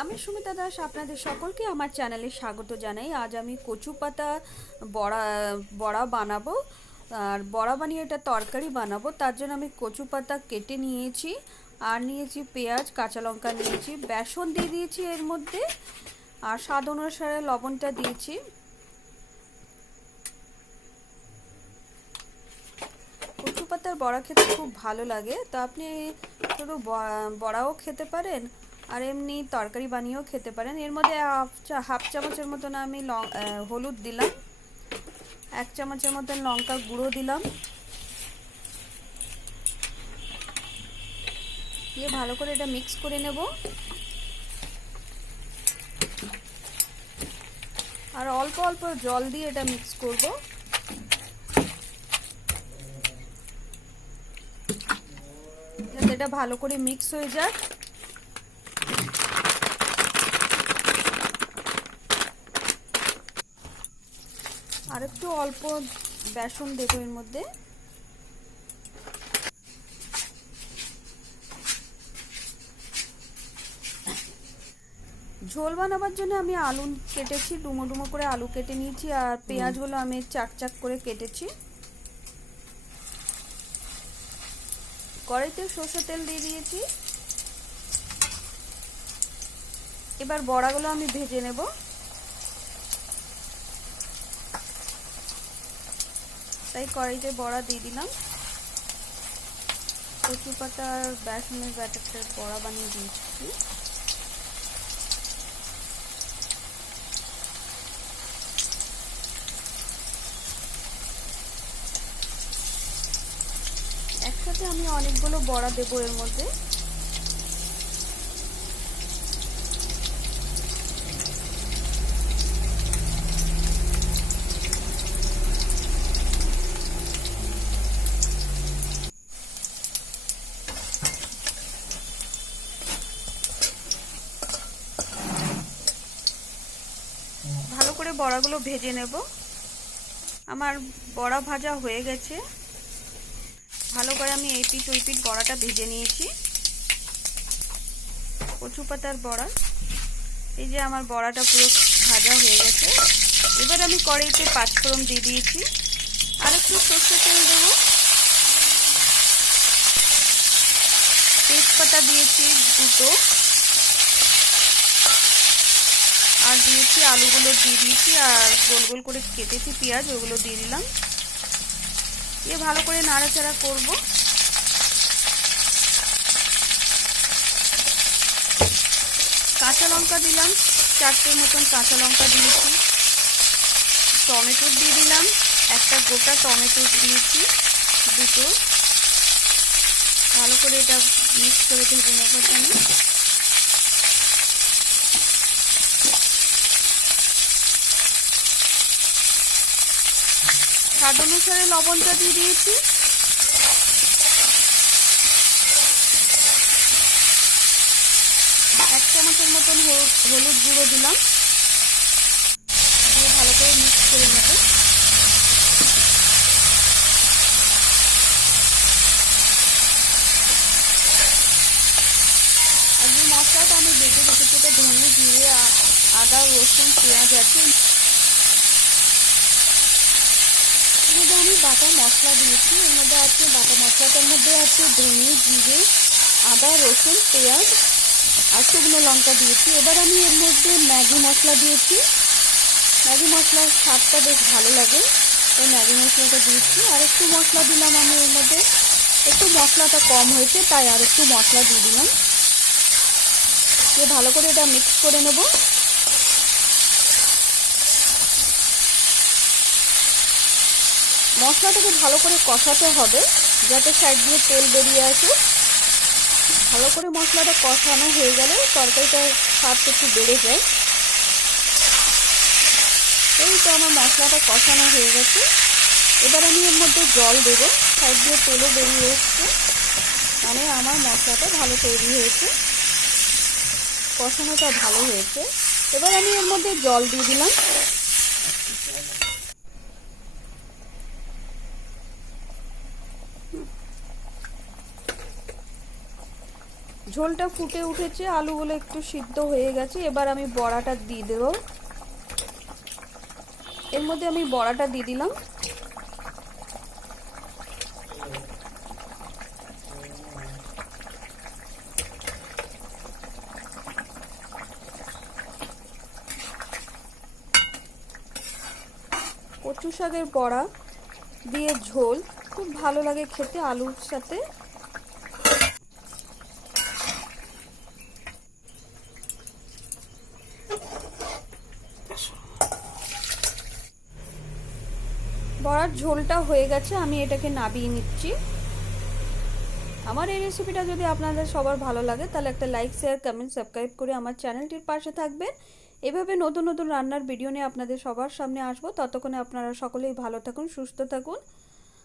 আমি সুমিতা দাস আপনাদের সকলকে আমার চ্যানেলে স্বাগত জানাই। আজ আমি কচু পাতা বড়া বড়া বানাবো। আর বড়া বানিয়ে এটা তরকারি বানাবো। তার জন্য আমি কচু পাতা কেটে নিয়েছি, আর নিয়েছি পেঁয়াজ, কাঁচা লঙ্কা নিয়েছি, বেসন দিয়ে দিয়েছি এর মধ্যে, আর স্বাদ অনুসারে লবণটা দিয়েছি। কচু পাতার বড়া খেতে খুব ভালো লাগে, তো আপনি শুধু বড়াও খেতে পারেন আর এমনি তরকারি বানিয়েও খেতে পারেন। এর মধ্যে হাফ চামচের মতন আমি হলুদ দিলাম, 1 চামচের মতন লঙ্কা গুঁড়ো দিলাম, দিয়ে ভালো করে এটা মিক্স করে নেব। আর অল্প অল্প জল দিয়ে এটা মিক্স করব। যাতে এটা ভালো করে মিক্স হয়ে যায়। আর একটু অল্প বেসন দেবো এর মধ্যে। ঝোল বানাবার জন্য আমি আলু কেটেছি, ডুমো ডুমো করে আলু কেটে নিয়েছি, আর পেঁয়াজগুলো আমি চাক চাক করে কেটেছি। কড়াইতে সরষের তেল দিয়ে দিয়েছি। এবার বড়াগুলো আমি ভেজে নেব। তাই কড়াইতে বড়া দিয়ে দিলাম। কচু পাতার বেসনের ব্যাটারটার বড়া বানিয়ে দিয়েছি। একসাথে আমি অনেকগুলো বড়া দেবো এর মধ্যে। ভালো করে বড়াগুলো ভেজে নেব। আমার বড়া ভাজা হয়ে গেছে। ভালো করে আমি এই পিঠ ওই পিঠ বড়াটা ভেজে নিয়েছি। কচু পাতার বড়া, এই যে আমার বড়াটা পুরো ভাজা হয়ে গেছে। এবার আমি কড়াইতে 5 ফোড়ন দিয়ে দিয়েছি, আর একটু সর্ষের তেল দেবো। তেজপাতা দিয়েছি 2টো, আর দিয়েছি আলুগুলো দিয়ে দিয়েছি, আর গোল গোল করে কেটেছি পেঁয়াজ, ওগুলো দিয়ে দিলাম। দিয়ে ভালো করে নাড়াচাড়া করব। কাঁচা লঙ্কা দিলাম, 4টে মতন কাঁচা লঙ্কা দিয়েছি। টমেটো দিয়ে দিলাম, একটা গোটা টমেটো দিয়েছি, 2টো। ভালো করে এটা মিক্স করে ভেজে নেব আমি। স্বাদ অনুসারে লবণটা দিয়ে দিয়েছি। এক চামচের মতন হলুদ গুঁড়ো দিলাম, দিয়ে ভালো করে মিক্স করে নেব। আর যে মশলাটা আমি বেটে রেখেছি, এটা ধনে জিরে আদা রসুন পেঁয়াজ আছে, এর মধ্যে আমি বাটা মশলা দিয়েছি। এর মধ্যে আছে বাটা মশলাটার মধ্যে আছে ধনে জিরে আদা রসুন পেঁয়াজ আর শুকনো লঙ্কা দিয়েছি। এবার আমি এর মধ্যে ম্যাগি মশলা দিয়েছি। ম্যাগি মশলার স্বাদটা বেশ ভালো লাগে, তো ম্যাগি মশলাটা দিয়েছি। আর একটু মশলা দিলাম আমি এর মধ্যে, একটু মশলাটা কম হয়েছে তাই আর একটু মশলা দিয়ে দিলাম। দিয়ে ভালো করে এটা মিক্স করে নেব। মশলাটাকে ভালো করে কষাতে হবে, যাতে সাইড দিয়ে তেল বেরিয়ে আসে। ভালো করে মশলাটা কষানো হয়ে গেলে তরকারিটার স্বাদটা একটু বেড়ে যায়। এই তো আমার মশলাটা কষানো হয়ে গেছে। এবার আমি এর মধ্যে জল দেবো, সাইড দিয়ে তেলও বেরিয়ে এসছে, মানে আমার মশলাটা ভালো তৈরি হয়েছে, কষানোটা ভালো হয়েছে। এবার আমি এর মধ্যে জল দিয়ে দিলাম। ঝোলটা ফুটে উঠেছে, আলুগুলো একটু সিদ্ধ হয়ে গেছে। এবার আমি বড়াটা দিয়ে দেব। এর মধ্যে আমি বড়াটা দিয়ে দিলাম। কচু শাকের বড়া দিয়ে ঝোল খুব ভালো লাগে খেতে আলুর সাথে। বড়ার ঝোলটা হয়ে গেছে, আমি এটাকে নামিয়ে নিচ্ছি। আমার এই রেসিপিটা যদি আপনাদের সবার ভালো লাগে তাহলে একটা লাইক, শেয়ার, কমেন্ট, সাবস্ক্রাইব করে আমার চ্যানেলটির পাশে থাকবেন। এভাবে নতুন নতুন রান্নার ভিডিও নিয়ে আপনাদের সবার সামনে আসবো। ততক্ষণে আপনারা সকলেই ভালো থাকুন, সুস্থ থাকুন।